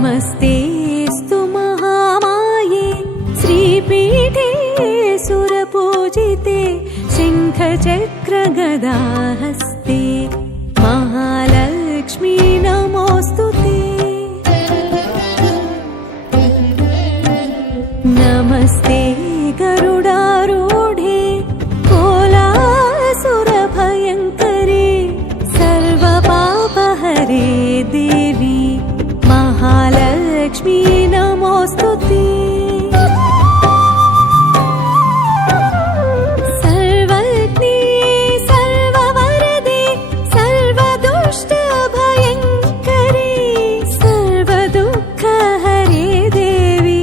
नमस्तेस्तु महामाये श्रीपीठे सुरपूजिते शङ्खचक्रगदाहस्ते महालक्ष्मी नमोऽस्तुते। नमस्ते गरुडारूढे कोलासुरभयङ्करे सर्वपापहरे देवी महालक्ष्मी नमोऽस्तुते। सर्वज्ञे सर्ववरदे सर्वदुष्टभयङ्करे सर्वदुःखहरे देवी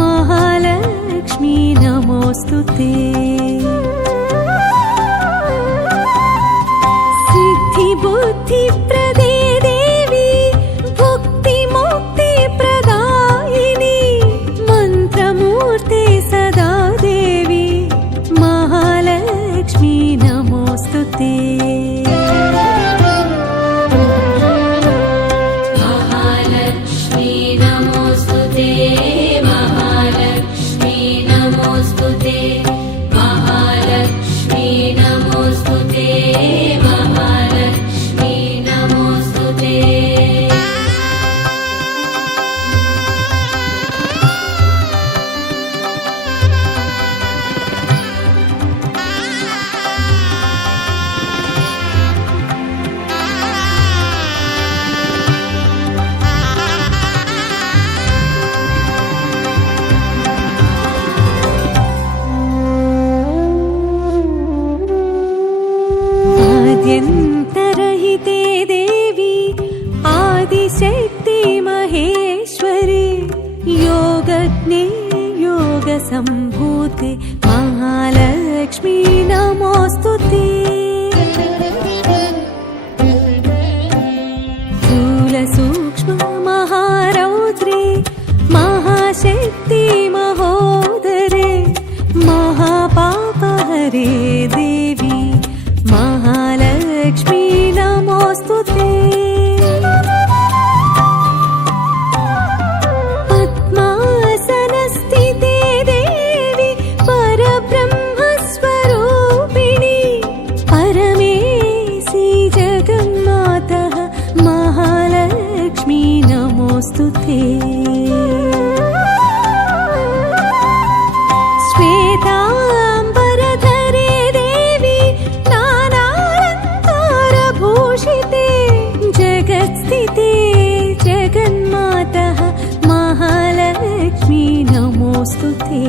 महालक्ष्मी नमोऽस्तुते। सिद्धिबुद्धिप्रदे महालक्ष्मी नमोऽस्तुते। महालक्ष्मी नमोऽस्तुते। महालक्ष्मी नमोऽस्तुते। महालक्ष्मी नमोऽस्तुते। आद्यन्तरहिते देवी आदिशक्ति महेश्वरी योगज्ञे योगसम्भूते महालक्ष्मी नमोऽस्तुते। स्थूलसूक्ष्म महारौद्रे महाशक्ति महोदरे महापापहरे देवी महालक्ष्मी नमोऽस्तुते। पद्मासनस्थिते देवी परब्रह्मस्वरूपिणी परमेशी जगन्मातः महालक्ष्मी नमोऽस्तुते। जगन्मातः महालक्ष्मी नमोऽस्तुते।